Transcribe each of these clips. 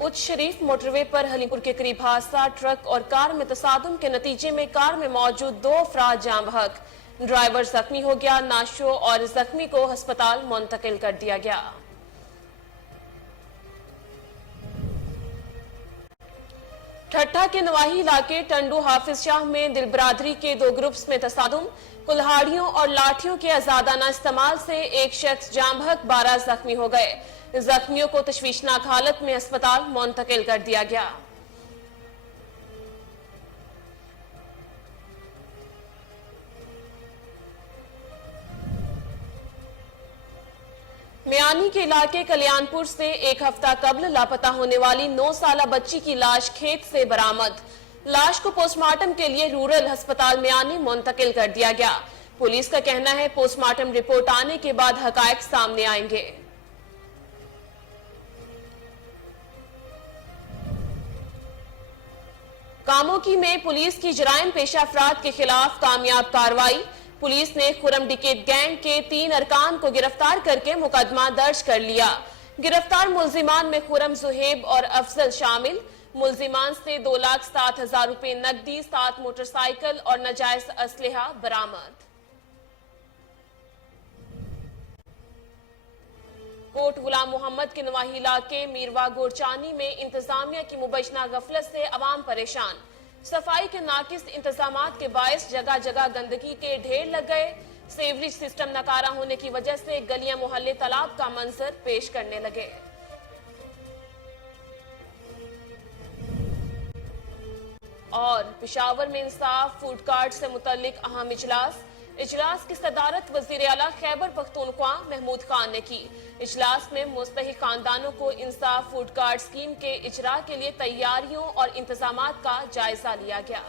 उच्च शरीफ मोटरवे पर हलीमपुर के करीब हादसा। ट्रक और कार में तसादुम के नतीजे में कार में मौजूद 2 अफराद जान बहक। ड्राइवर जख्मी हो गया। नाशो और जख्मी को अस्पताल मुंतकिल कर दिया गया। ठट्ठा के नवाही इलाके टंडू हाफिज शाह में दिल बरादरी के 2 ग्रुप्स में तसादुम। कुल्हाड़ियों और लाठियों के आजादाना इस्तेमाल से एक शख्स जान बहक, 12 जख्मी हो गए। जख्मियों को तशवीशनाक हालत में अस्पताल मुंतकिल कर दिया गया। मियानी के इलाके कल्याणपुर से एक हफ्ता कबल लापता होने वाली 9 साला बच्ची की लाश खेत से बरामद। लाश को पोस्टमार्टम के लिए रूरल अस्पताल मियानी मुंतकिल कर दिया गया। पुलिस का कहना है पोस्टमार्टम रिपोर्ट आने के बाद हकायक सामने आएंगे। कामोकी में पुलिस की जराइम पेशा अफराद के खिलाफ कामयाब कार्रवाई। पुलिस ने खुरम डिकेट गैंग के 3 अरकान को गिरफ्तार करके मुकदमा दर्ज कर लिया। गिरफ्तार मुलजिमान में खुरम, जुहेब और अफजल शामिल। मुलजिमान से 2,07,000 रुपए नकदी, 7 मोटरसाइकिल और नाजायज असलहा बरामद। कोट गुलाम मोहम्मद के नवाही इलाके मीरवा गोरचानी में इंतजामिया की मुबैना गफलत से अवाम परेशान। सफाई के नाकिस इंतजामात के बायस जगह जगह गंदगी के ढेर लग गए। सेवरेज सिस्टम नकारा होने की वजह से गलियां मोहल्ले तालाब का मंजर पेश करने लगे। और पेशावर में इंसाफ फूड कार्ड से मुतल्लिक अहम इजलास की सदारत वजीर आला खैबर पख्तूनख्वा महमूद खान ने की। इजलास में मुस्तहिक खानदानों को इंसाफ फूड कार्ड स्कीम के इजरा के लिए तैयारियों और इंतजामात का जायजा लिया गया।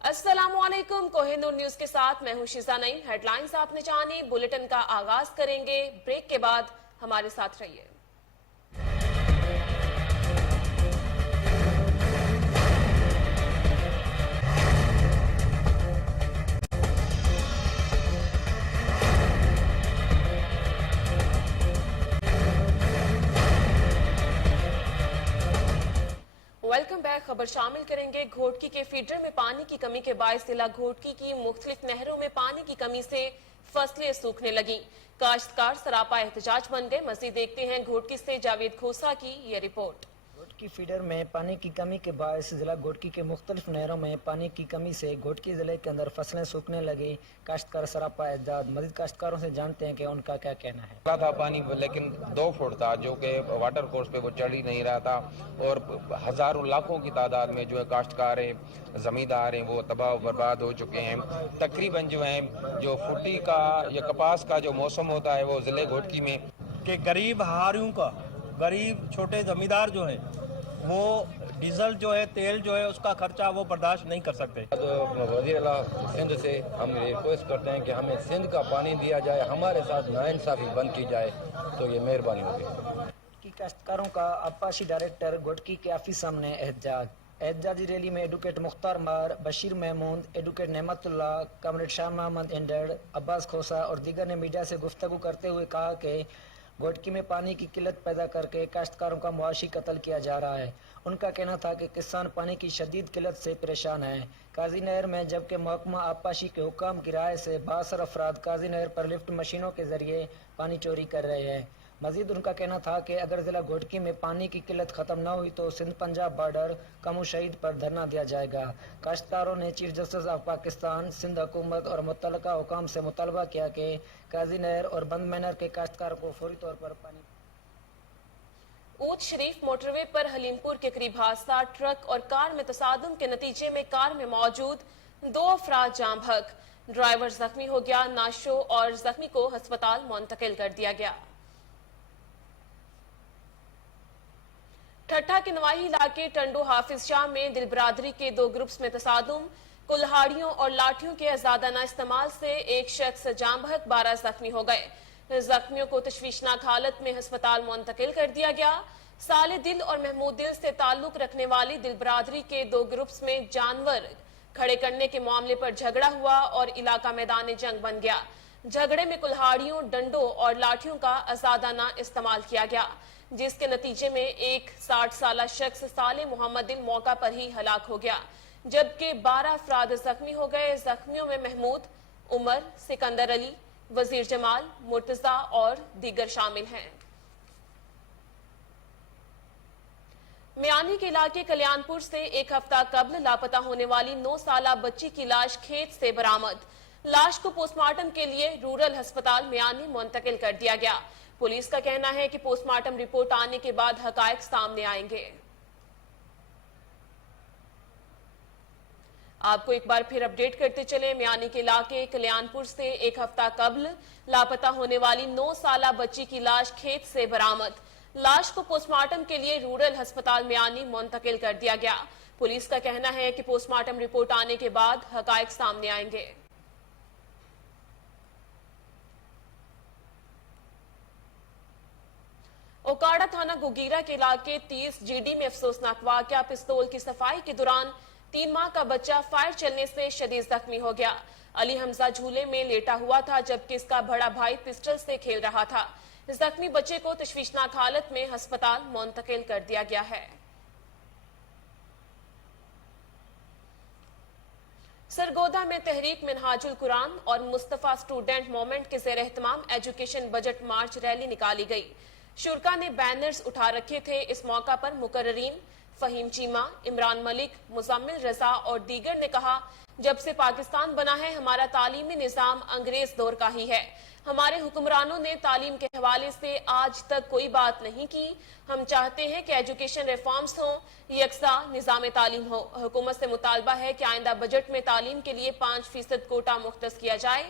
अस्सलामुअलैकुम, कोहिनूर न्यूज के साथ मैं हूं शिजा नईम। हेडलाइंस आपने जानी, बुलेटिन का आगाज करेंगे। ब्रेक के बाद हमारे साथ रहिए। Welcome back. खबर शामिल करेंगे। घोटकी के फीडर में पानी की कमी के बायस जिला घोटकी की मुख्तलिफ नहरों में पानी की कमी से फसलें सूखने लगी। काश्तकार सरापा एहतजाज बन गए। मजीद देखते हैं घोटकी से जावेद खोसा की ये रिपोर्ट। घोटकी फीडर में पानी की कमी के बायस जिला घोटकी के मुख्तलिफ नहरों में पानी की कमी से घोटकी जिले के अंदर फसलें सूखने लगी। काश्तकार सरापा एहतजाज। मजीद काश्तकारों से जानते हैं कि उनका क्या कहना है। था पानी लेकिन 2 फुट था जो कि वाटर कोर्स पे वो चढ़ ही नहीं रहा था और हजारों लाखों की तादाद में जो है काश्तकार हैं, जमींदार हैं, वो तबाह बर्बाद हो चुके हैं। तकरीबन जो है जो फुटी का या कपास का जो मौसम होता है वो जिले घोटकी में कि गरीब हारियों का, गरीब छोटे जमींदार जो है वो डीजल जो है, तेल जो है, उसका खर्चा वो बर्दाश्त नहीं कर सकते। वज़ीर आला सिंध से हम रिक्वेस्ट करते हैं कि हमें सिंध का पानी दिया जाए, हमारे साथ नाइंसाफी बंद की जाए तो ये मेहरबानी होगी। की काश्तकारों का अब्बासी डायरेक्टर घोटकी के ऑफिस सामने एहतजाजी रैली में एडवोकेट मुख्तार मार, बशीर महमूद, एडवोकेट नेमतुल्ला, कमरेड शाह मोहम्मद इंडर, अब्बास खोसा और दीगर ने मीडिया से गुफ्तगू करते हुए कहा कि घोटकी में पानी की किल्लत पैदा करके काश्तकारों का मुआशी कत्ल किया जा रहा है। उनका कहना था कि किसान पानी की शदीद किल्लत से परेशान हैं। काजी नहर में जबकि महकमा आबपाशी के हुकाम की राय से 62 अफराद काजी नहर पर लिफ्ट मशीनों के जरिए पानी चोरी कर रहे हैं। मजीद उनका कहना था कि अगर जिला घोटकी में पानी की किल्लत खत्म न हुई तो सिंध पंजाब बॉर्डर कमू शहीद पर धरना दिया जाएगा। काश्तकारों ने chief justice of Pakistan, Sindh हुकूमत और मुतल्लका हुकाम से मुतालबा किया कि काजी नहर और बंद मैनर के काश्तकार को फौरी तौर पर पानी। ऊट शरीफ मोटरवे पर हलीमपुर के करीब हादसा। ट्रक और कार में तसादुम के नतीजे में कार में मौजूद 2 अफराद जान बहक। ड्राइवर जख्मी हो गया। नाशो और जख्मी को अस्पताल मुंतकिल कर दिया गया। ठट्ठा के नवाही इलाके टंडू हाफिज शाह में दिल बरादरी के 2 ग्रुप्स में तसादुम। कुल्हाड़ियों और लाठियों के आजादाना इस्तेमाल से एक शख्स जान बहक, 12 जख्मी हो गए। जख्मियों को तशवीशनाक हालत में अस्पताल मुंतकिल कर दिया गया। साले दिल और महमूद दिल से ताल्लुक रखने वाली दिल बरादरी के 2 ग्रुप्स में जानवर खड़े करने के मामले पर झगड़ा हुआ और इलाका मैदान जंग बन गया। झगड़े में कुल्हाड़ियों, डंडों और लाठियों का आजादाना इस्तेमाल किया गया, जिसके नतीजे में एक 60 साला शख्स साले मोहम्मद दिल मौका पर ही हलाक हो गया, जबकि 12 अफराद जख्मी हो गए। जख्मियों में महमूद, उमर, सिकंदर अली, वजीर जमाल, मुर्तजा और दीगर शामिल हैं। मियानी के इलाके कल्याणपुर से एक हफ्ता कबल लापता होने वाली 9 साला बच्ची की लाश खेत से बरामद। लाश को पोस्टमार्टम के लिए रूरल अस्पताल मियानी मुंतकिल कर दिया गया। पुलिस का कहना है कि पोस्टमार्टम रिपोर्ट आने के बाद हकायक सामने आएंगे। आपको एक बार फिर अपडेट करते चले, मियानी के इलाके कल्याणपुर से एक हफ्ता कबल लापता होने वाली 9 साला बच्ची की लाश खेत से बरामद। लाश को पोस्टमार्टम के लिए रूरल अस्पताल मियानी मुंतकिल कर दिया गया। पुलिस का कहना है कि पोस्टमार्टम रिपोर्ट आने के बाद हकायक सामने आएंगे। ओकाड़ा थाना गोगीरा के इलाके 30 जीडी में अफसोसनाक वाकया। पिस्तौल की सफाई के दौरान 3 माह का बच्चा फायर चलने से शदीद जख्मी हो गया। अली हमजा झूले में लेटा हुआ था, जबकि इसका बड़ा भाई पिस्टल से खेल रहा था। जख्मी बच्चे को तशवीशनाक हालत में अस्पताल मुंतकिल कर दिया गया है। सरगोदा में तहरीक मिनहाजुल कुरान और मुस्तफा स्टूडेंट मूवमेंट के ज़ेर एहतमाम एजुकेशन बजट मार्च रैली निकाली गई। शुरका ने बैनर्स उठा रखे थे। इस मौका पर मुकर्ररीन फहीम चीमा, इमरान मलिक, मुजम्मिल रजा और दीगर ने कहा, जब से पाकिस्तान बना है हमारा तालीमी निज़ाम अंग्रेज दौर का ही है। हमारे हुक्मरानों ने तालीम के हवाले से आज तक कोई बात नहीं की। हम चाहते हैं कि एजुकेशन रिफॉर्म्स हों, यकसा निज़ाम तालीम हो। हुकूमत से मुतालबा है कि आइंदा बजट में तालीम के लिए 5% कोटा मुख्तस किया जाए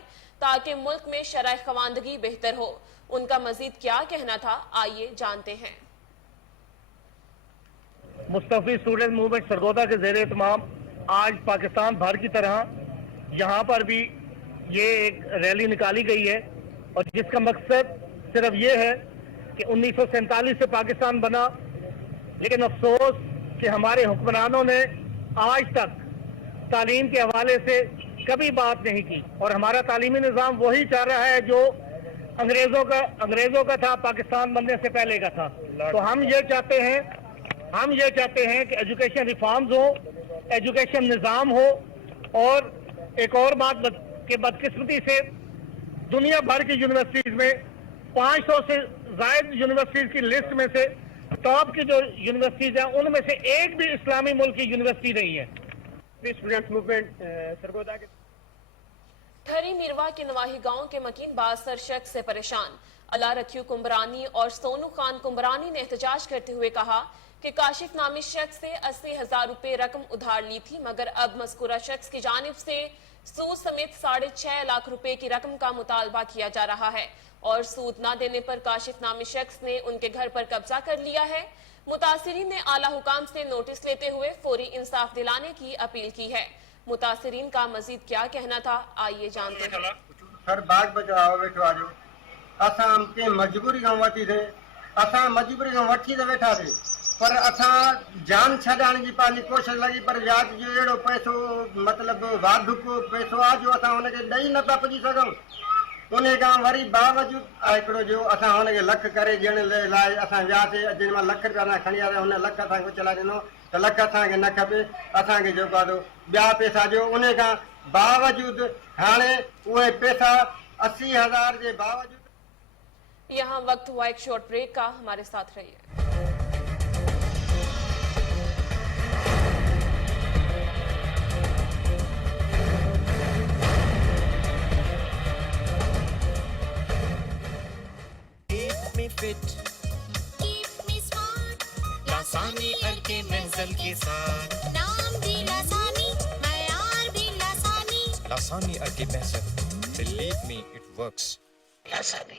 ताकि मुल्क में शरअ खवानदगी बेहतर हो। उनका मजीद क्या कहना था, आइए जानते हैं। मुस्तफी स्टूडेंट मूवमेंट सरगोदा के ज़ेर एहतमाम आज पाकिस्तान भर की तरह यहाँ पर भी ये एक रैली निकाली गई है और जिसका मकसद सिर्फ ये है कि 1947 से पाकिस्तान बना, लेकिन अफसोस कि हमारे हुक्मरानों ने आज तक तालीम के हवाले से कभी बात नहीं की और हमारा तालीमी निज़ाम वही चाह रहा है जो अंग्रेजों का था, पाकिस्तान बनने से पहले का था। तो हम ये चाहते हैं कि एजुकेशन रिफॉर्म्स हो, एजुकेशन निज़ाम हो। और एक और बात कि बदकिस्मती से दुनिया भर की यूनिवर्सिटीज में 500 से ज़ायद यूनिवर्सिटीज की लिस्ट में से टॉप की जो यूनिवर्सिटीज हैं उनमें से एक भी इस्लामी मुल्क की यूनिवर्सिटी नहीं है। स्टूडेंट्स मूवमेंट सरगोदा के ठरी मिरवा के नवाही गांव के मकीन बासर शख्स से परेशान अला रखियो कुंबरानी और सोनू खान कुंबरानी ने एहतजाज करते हुए कहा कि काशिफ नामी शख्स से 80,000 रुपए रकम उधार ली थी, मगर अब मज़कूरा शख्स की जानिब से सूद समेत 6.5 लाख रुपए की रकम का मुतालबा किया जा रहा है और सूद न देने पर काशिफ नामी शख्स ने उनके घर पर कब्जा कर लिया है। मुतासिरीन ने आला हुकाम से नोटिस लेते हुए फौरी इंसाफ दिलाने की अपील की है। मुतासिरीन का मजीद क्या कहना था, आइए जानते हैं। सर बाग बचाओ वेठो आजो असां के मजबूरी का वठी थे, असां मजबूरी का वठी तो वेठा थे, पर असां जान छॾाइण जी पंहिंजी कोशिशि लगी, पर व्याज जो अहिड़ो पैसो मतलब वाधुको पैसो आहे जो असां हुनखे ॾेई नथा पुॼी सघूं। उन खां वरी बावजूद हिकिड़ो जो असां हुनखे लख करे ॾियण लाइ असां वियासीं, जंहिं महिल लख रुपया असां खणी आया, हुन लख असांखे चलाए ॾिनो त लख असांखे न खपे, असांखे जेको आहे ॿिया पैसा ॾियो। उन खां बावजूद हाणे उहे पैसा 80,000 के बावजूद। यहाँ वक्त हुआ एक शॉर्ट ब्रेक का, हमारे साथ रहिए। लासानी के महजल के साथ नाम भी लासानी, मयार भी लासानी। लासानी के महजल, believe me it works। लासानी।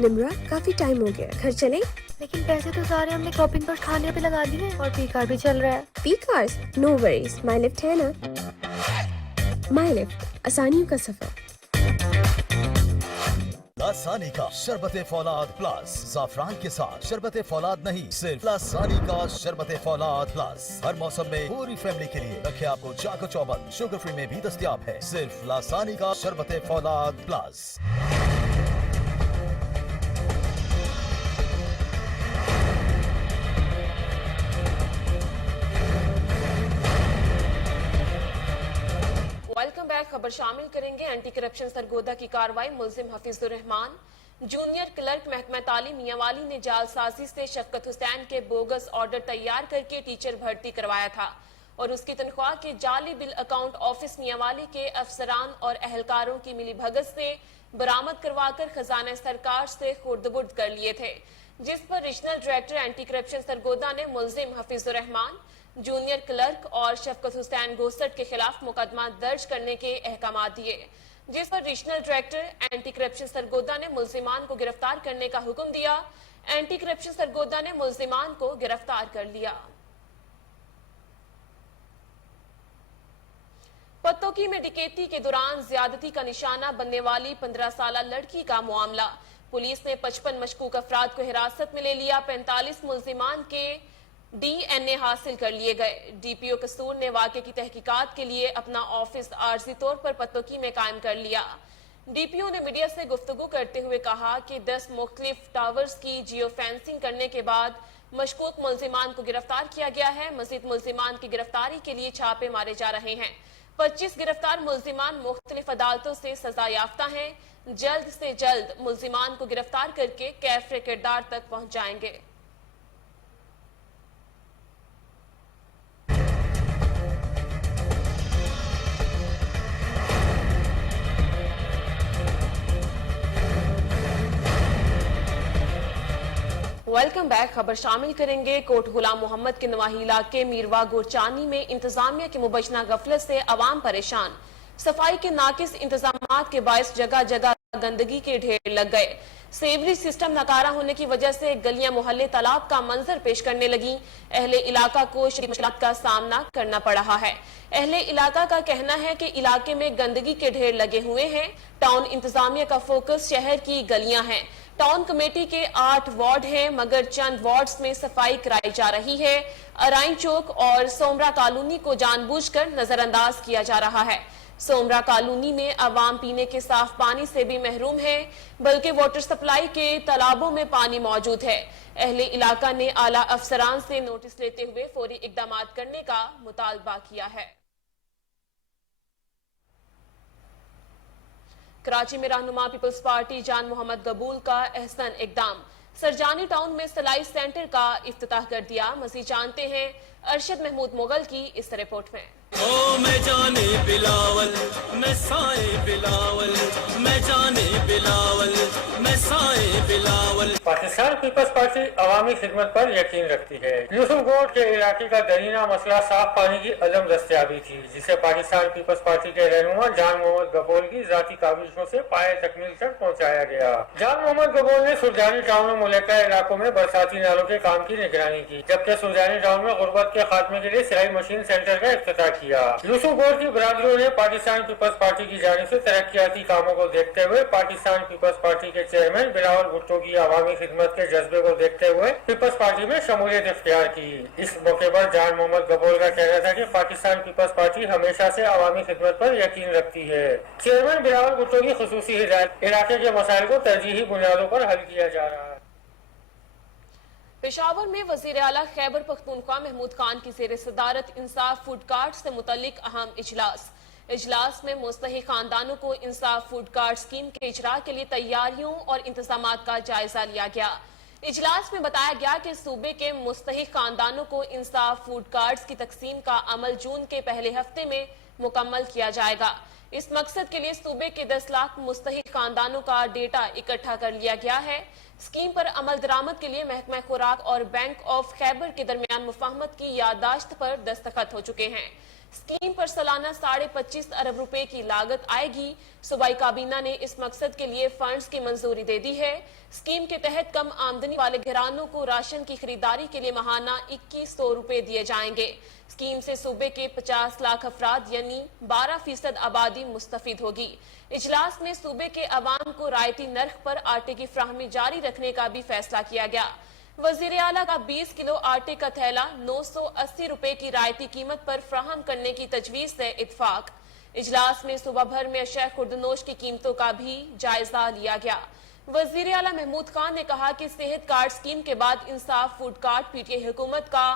Nimra काफी टाइम हो गया, घर चले? लेकिन पैसे तो सारे हमने शॉपिंग पर खाने पे लगा दिए और पी कार भी चल रहा है। P cars? नो वरीज, माई लिफ्ट है ना। माई लिफ्ट, आसानियों का सफर। लासानी का शरबत फौलाद प्लस। ज़ाफ़रान के साथ शरबत फौलाद नहीं, सिर्फ लासानी का शरबत फौलाद प्लस। हर मौसम में पूरी फैमिली के लिए रखे आपको चाको चौबंद, शुगर फ्री में भी दस्तयाब है। सिर्फ लासानी का शरबत फौलाद प्लस। Welcome back. खबर शामिल करेंगे एंटी करप्शन सरगोदा की कार्रवाई। मुलजिम हफीजुर रहमान जूनियर क्लर्क महकमा तालीम मियांवाली ने जालसाजी से शफकत हुसैन के बोगस ऑर्डर तैयार करके टीचर भर्ती करवाया था और उसकी तनख्वाह के जाली बिल अकाउंट ऑफिस मियांवाली के अफसरान और अहलकारों की मिलीभगत से बरामद करवाकर खजाना सरकार से खुर्द-बुर्द कर लिए थे, जिस पर regional director anti corruption Sargodha ने मुलजिम हफीजुर रहमान, जूनियर क्लर्क और शफकत हुसैन गोसट के खिलाफ मुकदमा दर्ज करने के अहकाम दिए, जिस पर regional director anti corruption Sargodha ने मुलजिमान को गिरफ्तार करने का हुक्म दिया। एंटी करप्शन सरगोदा ने मुलजिमान को गिरफ्तार कर लिया। पत्तोकी में डकैती के दौरान ज्यादती का निशाना बनने वाली 15 साला लड़की का मामला। पुलिस ने 55 मशकूक अफराद को हिरासत में ले लिया। 45 मुलजिमान के DNA हासिल कर लिए गए। डीपीओ कसूर ने वाक़े की तहकीकात के लिए अपना ऑफिस आर्जी तौर पर पत्तोकी में कायम कर लिया। डीपीओ ने मीडिया से गुफ्तगू करते हुए कहा कि 10 मुख्तलिफ टावर्स की जियो फेंसिंग करने के बाद मशकूक मुलजिमान को गिरफ्तार किया गया है। मजीद मुलजिमान की गिरफ्तारी के लिए छापे मारे जा रहे हैं। 25 गिरफ्तार मुलजिमान मुख्तलिफ अदालतों से सजा याफ्ता हैं। जल्द से जल्द मुलजिमान को गिरफ्तार करके कैफरे किरदार तक पहुंच जाएंगे। Welcome back. खबर शामिल करेंगे कोट गुलाम मोहम्मद के नवाही इलाके मीरवा गोरचानी में इंतजामिया की मुबैना गफलत से अवाम परेशान। सफाई के नाकिस इंतजामात के बायस जगह जगह गंदगी के ढेर लग गए। सेवरेज सिस्टम नकारा होने की वजह से गलियां मोहल्ले तालाब का मंजर पेश करने लगी। अहले इलाका को शदीद मुश्किलात का सामना करना पड़ रहा है। अहले इलाका का कहना है कि इलाके में गंदगी के ढेर लगे हुए हैं। टाउन इंतजामिया का फोकस शहर की गलियां हैं। टाउन कमेटी के 8 वार्ड हैं, मगर चंद वार्ड्स में सफाई कराई जा रही है। अराइन चौक और सोमरा कॉलोनी को जानबूझकर नजरअंदाज किया जा रहा है। सोमरा कॉलोनी में अवाम पीने के साफ पानी से भी महरूम है, बल्कि वाटर सप्लाई के तालाबों में पानी मौजूद है। अहले इलाका ने आला अफसरान से नोटिस लेते हुए फौरी इकदामात करने का मुतालबा किया है। कराची में रहनुमा पीपल्स पार्टी जान मोहम्मद गबूल का अहसन इकदाम। सरजानी टाउन में सलाई सेंटर का इफ्तिताह कर दिया। मज़ीद जानते हैं अरशद महमूद मुगल की इस रिपोर्ट में। ओ मैं जाने बिलावल, मैं साए बिलावल, मैं जाने बिलावल, मैं साए बिलावल। पाकिस्तान पीपल्स पार्टी अवामी खिदमत पर यकीन रखती है। यूसुफगोट के इलाके का दरीना मसला साफ पानी की अदम दस्तयाबी थी, जिसे पाकिस्तान पीपल्स पार्टी के रहनुमा जान मोहम्मद गबूल की जाती काबिशों से पाए तकमील तक पहुँचाया गया। जान मोहम्मद गबूल ने सुरजानी टाउन में मुल्का इलाकों में बरसाती नालों के काम की निगरानी की, जबकि सुरजानी टाउन में गुर्बत के खात्मे के लिए सिलाई मशीन सेंटर का इफ्तिताह किया। यूसुफगोट की बरादरों ने पाकिस्तान पीपल्स पार्टी की जानिब से तरक्याती कामों को देखते हुए पाकिस्तान पीपल्स पार्टी के चेयरमैन बिलावल भुट्टो की अवामी खिदमत के जज्बे को देखते हुए पीपल्स पार्टी में शमूलियत इख्तियार की। इस मौके पर जान मोहम्मद गबूल का कहना था कि पाकिस्तान पीपल्स पार्टी हमेशा से अवामी खिदमत पर यकीन रखती है। चेयरमैन बिलावल भुट्टो की खुसूसी हिदायत, इलाके के मसाइल को तरजीही बुनियादों पर हल किया जा रहा है। पेशावर में वजीर आला खैबर पख्तूनख्वा महमूद खान की जेर सदारत इंसाफ फूड कार्ड से मुतल्लिक अहम इजलास में मुस्तहिक खानदानों को इंसाफ फूड कार्ड स्कीम के इजरा के लिए तैयारियों और इंतजामात का जायजा लिया गया। इजलास में बताया गया कि सूबे के मुस्तहिक खानदानों को इंसाफ फूड कार्ड्स की तकसीम का अमल जून के पहले हफ्ते में मुकम्मल किया जाएगा। इस मकसद के लिए सूबे के 10 लाख मुस्तहिक खानदानों का डेटा इकट्ठा कर लिया गया है। स्कीम पर अमल दरामद के लिए महकमा खुराक और बैंक ऑफ खैबर के दरमियान मुफाहमत की याददाश्त पर दस्तखत हो चुके हैं। स्कीम पर सालाना 25.5 अरब रुपए की लागत आएगी। सूबाई काबीना ने इस मकसद के लिए फंड्स की मंजूरी दे दी है। स्कीम के तहत कम आमदनी वाले घरानों को राशन की खरीदारी के लिए माहाना 2100 रुपए दिए जाएंगे। स्कीम से सूबे के 50 लाख अफराद यानी 12% आबादी मुस्तफिद होगी। इजलास में सूबे के अवाम को रायती नर्ख पर आटे की फ्राहमी जारी रखने का भी फैसला किया गया। वजीर आला का 20 किलो आटे का थैला 980 रुपए की रायती कीमत पर फ्राहम करने की तजवीज से इत्फाक। इजलास में सुबह भर में अशय खुर्दनोश की कीमतों का भी जायजा लिया गया। वजीर आला महमूद खान ने कहा कि सेहत कार्ड स्कीम के बाद इंसाफ फूड कार्ड पीटीआई हुकूमत का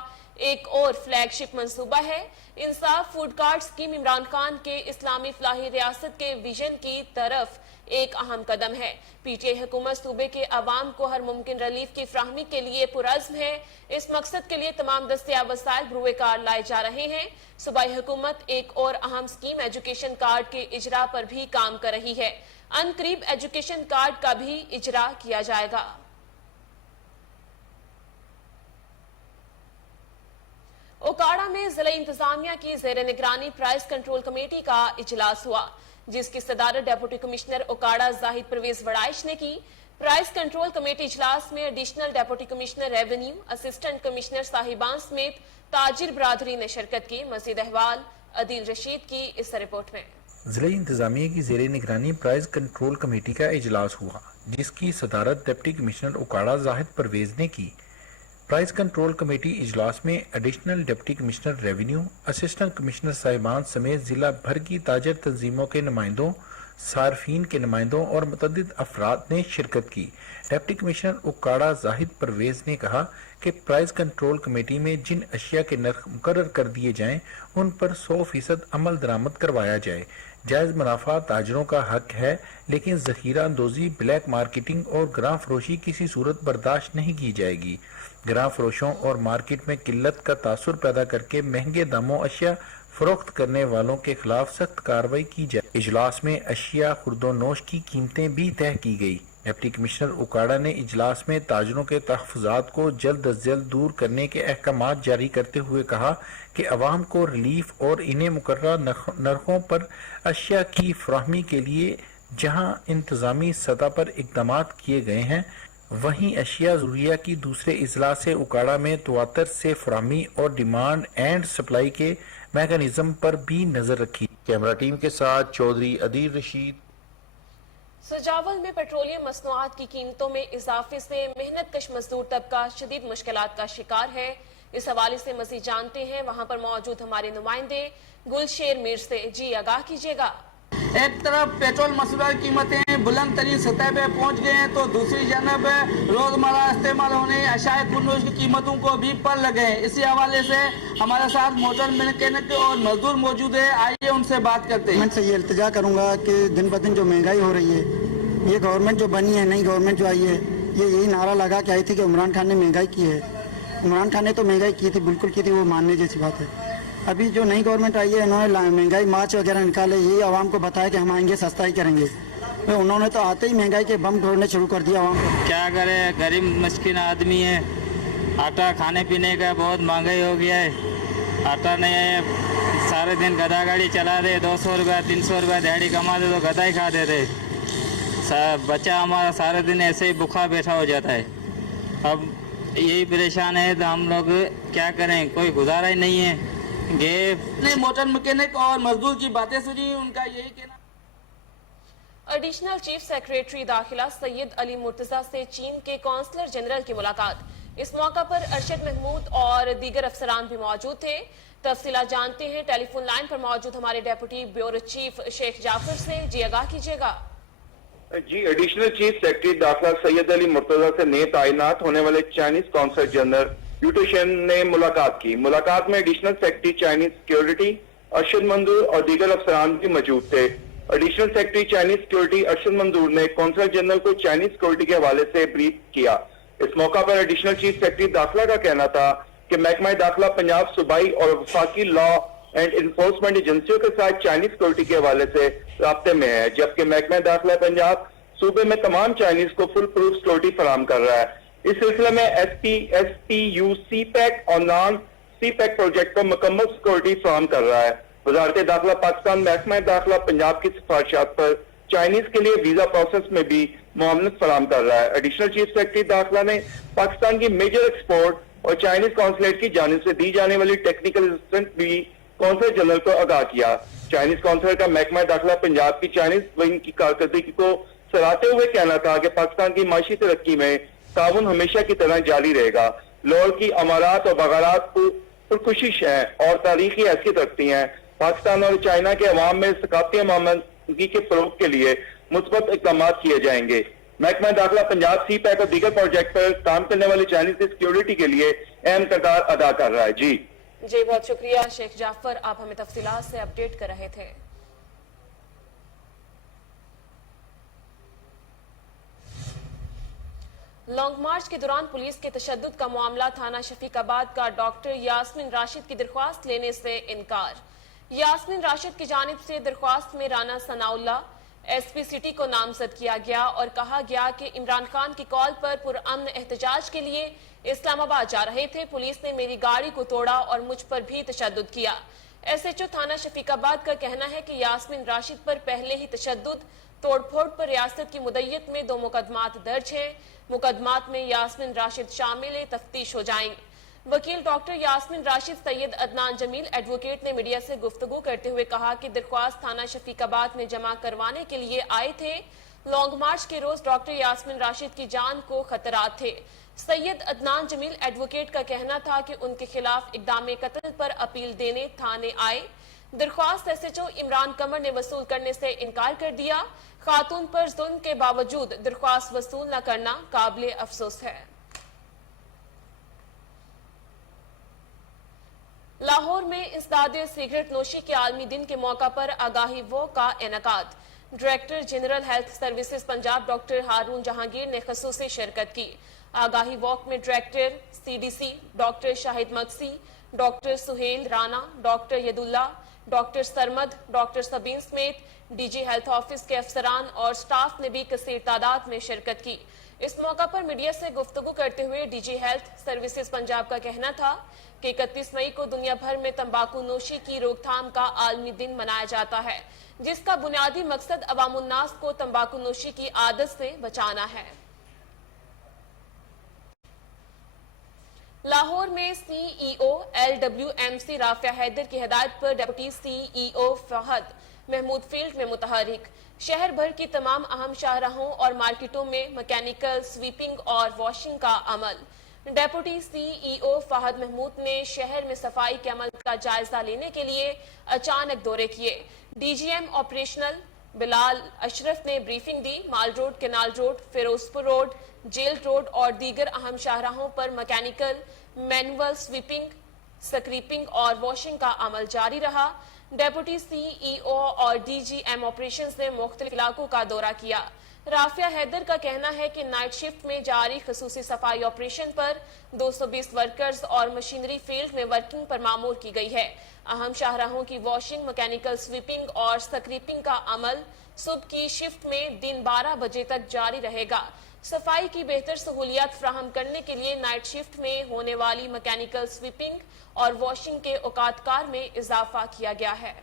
एक और फ्लैगशिप मंसूबा है। इंसाफ food card scheme Imran Khan के इस्लामी फलाही रियासत के विजन की तरफ एक अहम कदम है। पीटीआई हुकूमत सूबे के अवाम को हर मुमकिन रिलीफ की फ्राहमी के लिए पुरअज़्म है। इस मकसद के लिए तमाम दस्तियाब वसाइल बरूए कार लाए जा रहे हैं। सूबाई हुकूमत एक और अहम स्कीम एजुकेशन कार्ड के इजरा पर भी काम कर रही है। अनकरीब एजुकेशन कार्ड का भी इजरा किया जाएगा। ओकाड़ा में जिला इंतजामिया की जेर निगरानी प्राइस कंट्रोल कमेटी का इजलास हुआ, जिसकी सदारत डेप्यूटी कमिश्नर ओकाड़ा जाहिद परवेज वड़ाइश ने की। प्राइस कंट्रोल कमेटी इजलास में additional deputy commissioner revenue, assistant commissioner साहिबान समेत ताजिर बरादरी ने शिरकत की। मजीद अहवाल अदील रशीद की इस रिपोर्ट में। जिला इंतजामिया की जेर निगरानी प्राइस कंट्रोल कमेटी का इजलास हुआ, जिसकी सदारत डिप्टी कमिश्नर ओकाड़ा जाहिद परवेज ने की। प्राइस कंट्रोल कमेटी इजलास में additional deputy commissioner revenue, assistant commissioner साहिबान समेत जिला भर की ताजर तंजीमों के नुमाइंदों, सार्फिन के नुमाइंदों और मुतअद्दिद अफराद ने शिरकत की। डिप्टी कमिश्नर ओकाड़ा जाहिद परवेज ने कहा कि प्राइस कंट्रोल कमेटी में जिन अशिया के नर्ख मुकर्रर कर दिए जाएं, उन पर 100% अमल दरामद करवाया जाए। जायज़ मुनाफा ताजरों का हक है, लेकिन जखीरा अंदोजी, ब्लैक मार्केटिंग और ग्रां फरोशी किसी सूरत बर्दाश्त नहीं की जाएगी। ग्रां फरोशों और मार्केट में किल्लत का तासुर पैदा करके महंगे दामों अशिया फरोख्त करने वालों के खिलाफ सख्त कार्रवाई की जाए। इजलास में अशिया खुर्दोनोश की कीमतें भी तय की गई। डिप्टी कमिश्नर ओकाड़ा ने इजलास में ताजरों के तहफ़्फ़ुज़ात को जल्द अज जल्द दूर करने के अहकामात जारी करते हुए कहा कि अवाम को रिलीफ और इन्हें मुकर्रर नरखों पर अशिया की फ्राहमी के लिए जहां इंतजामी सतह पर इक़दामात किए गए हैं, वहीं अशिया ज़रूरिया की दूसरे इजलास से ओकाड़ा में तवातर से फ्राहमी और डिमांड एंड सप्लाई के मैकेनिज्म पर भी नजर रखी। कैमरा टीम के साथ चौधरी अदील रशीद। सजावल में पेट्रोलियम मसनूआत की कीमतों में इजाफे से मेहनत कश मजदूर तबका शदीद मुश्किलात का शिकार है। इस हवाले से मजीद जानते हैं वहां पर मौजूद हमारे नुमाइंदे गुलशेर मीर से। जी आगाह कीजिएगा। एक तरफ पेट्रोल मसनूआत की कीमतें बुलंद तरीन सतह पे पहुँच गए हैं, तो दूसरी जानब रोजमर्रा इस्तेमाल होने अशाए खुर्दनोश की कीमतों को भी पर लगे हैं। इसी हवाले से हमारे साथ मोटर मैकेनिक और मजदूर मौजूद है, आइए उनसे बात करते हैं। गवर्नमेंट से ये इल्तिजा करूंगा कि दिन ब दिन जो महंगाई हो रही है, ये गवर्नमेंट जो बनी है, नई गवर्नमेंट जो आई है, ये यही नारा लगा के आई थी कि इमरान खान ने महंगाई की है। इमरान खान ने तो महंगाई की थी, बिल्कुल की थी, वो मानने जैसी बात है। अभी जो नई गवर्नमेंट आई है, इन्होंने महंगाई मार्च वगैरह निकाले, यही आवाम को बताया कि हम आएंगे सस्ता ही करेंगे। तो उन्होंने तो आते ही महंगाई के बम ढोड़ने शुरू कर दिया आवाम को। क्या करे, गरीब मस्किन आदमी है, आटा खाने पीने का बहुत महंगाई हो गया है। आटा नहीं, सारे दिन गधा गाड़ी चला दे, 200 रुपया 300 रुपया दिहाड़ी कमा दे तो गधा ही खा देते। बच्चा हमारा सारे दिन ऐसे ही भूखा बैठा हो जाता है। अब यही परेशान है, तो हम लोग क्या करें, कोई गुजारा ही नहीं है। ने मोटर मैकेनिक और मजदूर की बातें सुनी, उनका यही कहना। एडिशनल चीफ सेक्रेटरी दाखिला सैयद अली मुर्तजा से चीन के कौंसलर जनरल की मुलाकात। इस मौका पर अरशद महमूद और दीगर अफसरान भी मौजूद थे। तफसीलात जानते हैं टेलीफोन लाइन पर मौजूद हमारे deputy bureau chief Sheikh Jafar से। जी आगाह कीजिएगा। जी, एडिशनल चीफ सेक्रेटरी दाखिला सैयद अली मुर्तजा से नए तैनात होने वाले चाइनीज कौंसलर जनरल यूटेशन ने मुलाकात की। मुलाकात में additional secretary Chinese security Arshad मंजूर और दीगर अफसरान भी मौजूद थे। Additional secretary Chinese security Arshad मंजूर ने कौंसलर जनरल को चाइनीज सिक्योरिटी के हवाले से ब्रीफ किया। इस मौका पर एडिशनल चीफ सेक्रेटरी दाखिला का कहना था कि महकमा दाखिला पंजाब सूबाई और वफाकी लॉ एंड इन्फोर्समेंट एजेंसियों के साथ चाइनीज सिक्योरिटी के हवाले से राब्ते में है, जबकि महकमा दाखिला पंजाब सूबे में तमाम चाइनीज को फुल प्रूफ सिक्योरिटी फराहम कर रहा है। इस सिलसिले में SPU CPEC और नॉन CPEC प्रोजेक्ट को मुकम्मल सिक्योरिटी फराहम कर रहा है। वजारत दाखिला पाकिस्तान महकमा दाखिला पंजाब की सिफारिशात पर चाइनीज के लिए वीजा प्रोसेस में भी मुआवनत फराहम कर रहा है। एडिशनल चीफ सेक्रेटरी दाखिला ने पाकिस्तान की मेजर एक्सपोर्ट और चाइनीज कॉन्सुलेट की जानिब से दी जाने वाली टेक्निकल असिस्टेंट भी कौंसल जनरल को आगाह किया। चाइनीज कौंसल का महकमा दाखिला पंजाब की चाइनीज विंग की कारकर्दगी को सराहते हुए कहना था कि पाकिस्तान की माशी तरक्की में ताउन हमेशा की तरह जारी रहेगा। लाहौर की अमारात और बगारात पुरकुशिश हैं और तारीखी हैसियत रखती हैं। पाकिस्तान और चाइना के अवाम में सकाफती मामलगी के फरोग के लिए मुस्बत इक़दाम किए जाएंगे। महकमा दाखिला पंजाब सी पैक और दीगर प्रोजेक्ट पर काम करने वाले चाइनीज की सिक्योरिटी के लिए अहम किरदार अदा कर रहा है। जी बहुत शुक्रिया शेख जाफर, आप हमें तफसीलात से अपडेट कर रहे थे। लॉन्ग मार्च के दौरान पुलिस के तशद्दुद का मामला, थाना शफीकाबाद का डॉक्टर यास्मीन राशिद की दरख्वास्त लेने से इनकार। यास्मीन राशिद की जानिब से दरख्वास्त में राना सनाउल्ला एसपी सिटी को नामजद किया गया और कहा गया कि इमरान खान की कॉल पर पुरअमन एहतजाज के लिए इस्लामाबाद जा रहे थे। पुलिस ने मेरी गाड़ी को तोड़ा और मुझ पर भी तशद्दुद किया। एसएचओ थाना शफीकाबाद का कहना है कि यास्मीन राशिद पर पहले ही तशद्दुद तोड़फोड़ पर रियासत की मुद्दत में 2 मुकदमात दर्ज हैं। मुकदमात में यास्मीन राशिद शामिल तफ्तीश हो जाएंगे। वकील डॉक्टर यास्मीन राशिद सैयद अदनान जमील एडवोकेट ने मीडिया से गुफ्तगू करते हुए कहा कि दरख्वास्त थाना शफीकाबाद में जमा करवाने के लिए आए थे। लॉन्ग मार्च के रोज डॉक्टर यास्मीन राशिद की जान को खतरात थे। सैयद अदनान जमील एडवोकेट का कहना था कि उनके खिलाफ इक़दाम कत्ल पर अपील देने थाने आए। दरख्वास्त एसएचओ इमरान कमर ने वसूल करने से इनकार कर दिया। खातून पर जुल्म के बावजूद दरख्वास्त वसूल न करना काबिल अफसोस है। लाहौर में इंसदादे सिगरेट नोशी के आलमी दिन के मौका पर आगाही वॉक का इनेकाद। Director general health services Punjab doctor Haroon Jahangir ने खसूसी शिरकत की। आगाही वॉक में director CDC doctor Shahid Maqsi, doctor Suhail Rana, doctor Yadullah, doctor Sarmad, doctor Sabeen समेत डीजी हेल्थ ऑफिस के अफसरान और स्टाफ ने भी कसीर तादाद में शिरकत की। इस मौका पर मीडिया से गुफ्तगू करते हुए डीजी हेल्थ सर्विसेज पंजाब का कहना था कि 31 मई को दुनिया भर में तंबाकू नोशी की रोकथाम का आलमी दिन मनाया जाता है, जिसका बुनियादी मकसद अवामुन्नास को तंबाकू नोशी की आदत से बचाना है। लाहौर में सीईओ LWMC राफिया हैदर की हिदायत पर deputy CEO Fahad Mahmood field में मुतहरिक। शहर भर की तमाम अहम शाहराहों और मार्केटों में मैकेनिकल स्वीपिंग और वॉशिंग का अमल। डेप्यूटी सीईओ फहद महमूद ने शहर में सफाई के अमल का जायजा लेने के लिए अचानक दौरे किए। डीजीएम ऑपरेशनल बिलाल अशरफ ने ब्रीफिंग दी। Mall road, canal road, Ferozepur road, jail road और दीगर अहम शाहराहों पर मैकेनिकल, मैनुअल स्वीपिंग, स्क्रीपिंग और वॉशिंग का अमल जारी रहा। डेप्यूटी सीईओ और डीजीएम ऑपरेशंस ने मुख्तलिफ इलाकों का दौरा किया। राफिया हैदर का कहना है कि नाइट शिफ्ट में जारी खसूसी सफाई ऑपरेशन पर 220 वर्कर्स और मशीनरी फील्ड में वर्किंग पर मामूर की गई है। अहम शाहराहों की वॉशिंग, मैकेनिकल स्वीपिंग और स्क्रीपिंग का अमल सुबह की शिफ्ट में दिन 12 बजे तक जारी रहेगा। सफाई की बेहतर सहूलियात फ्राहम करने के लिए नाइट शिफ्ट में होने वाली मैकेनिकल स्वीपिंग और वॉशिंग के औकातकार में इजाफा किया गया है।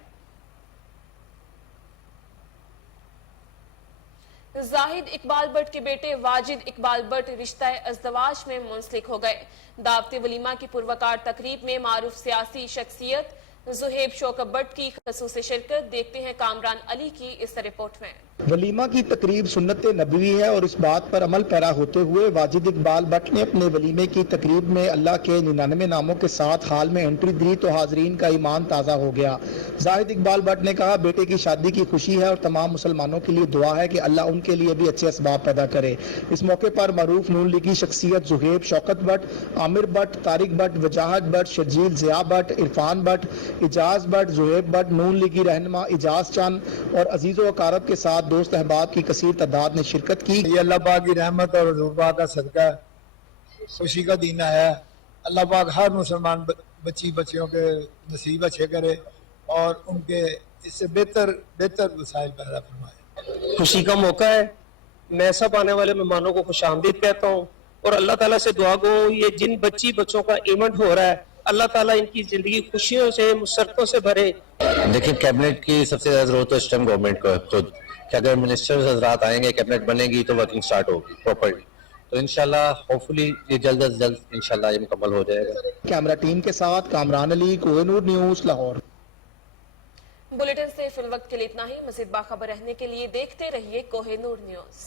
जाहिद इकबाल भट्ट के बेटे वाजिद इकबाल भट्ट रिश्ता अज़दवाज में मुंसलिक हो गए। दावत वलीमा की पुरवकार तकरीब में मारूफ सियासी शख्सियत ज़ुहैब शौकत भट्ट की खसूसी शिरकत। देखते हैं कामरान अली की इस रिपोर्ट में। वलीमा की तकरीब सुन्नत नबवी है और इस बात पर अमल पैरा होते हुए वाजिद इकबाल भट्ट ने अपने वलीमे की तकरीब में अल्लाह के 99 नामों के साथ हाल में एंट्री दी तो हाजरीन का ईमान ताज़ा हो गया। जाहिद इकबाल भट्ट ने कहा, बेटे की शादी की खुशी है और तमाम मुसलमानों के लिए दुआ है कि अल्लाह उनके लिए भी अच्छे असबाब पैदा करे। इस मौके पर मरूफ नून लीगी शख्सियत ज़ुहैब शौकत भट्ट, आमिर भट्ट, तारिक भट्ट, वजाहत भट्ट, शर्जील ज़िया भट्ट, इरफान भट्ट, इजाज भट्ट, ज़ुहैब भट्ट, नून लीगी रहनुमा इजाज चंद और अजीज़ो अकारब के साथ दोस्त अहबाब की कसीर तादाद ने शिरकत की। ये अल्लाह पाक की रहमत और हुजूर पाक का सदका है, खुशी का दिन है। अल्लाह पाक हर मुसलमान बच्चियों के नसीब अच्छे करे और उनके इससे बेहतर वसाइल पैदा फरमाए। खुशी का मौका है, मैं सब आने वाले मेहमानों को खुशामदीद कहता हूँ और अल्लाह ताला से दुआ गो, ये जिन बच्चों का इवेंट हो रहा है अल्लाह ताला इनकी जिंदगी खुशियों से मुसरतों से भरे। देखिए कैबिनेट की सबसे ज्यादा जरूरत तो इस टाइम गवर्नमेंट को है, तो कि अगर मिनिस्टर्स हजरात आएंगे, कैबिनेट बनेगी तो वर्किंग स्टार्ट होगी प्रॉपर्ली, तो इंशाल्लाह होपफुली ये जल्द अज जल्द इंशाल्लाह ये मुकम्मल हो जाएगा। कैमरा टीम के साथ कामरान अली, कोहिनूर न्यूज, लाहौर। बुलेटिन से फिल वक्त के लिए इतना ही। मज़ीद बाखबर रहने के लिए देखते रहिए कोहिनूर न्यूज।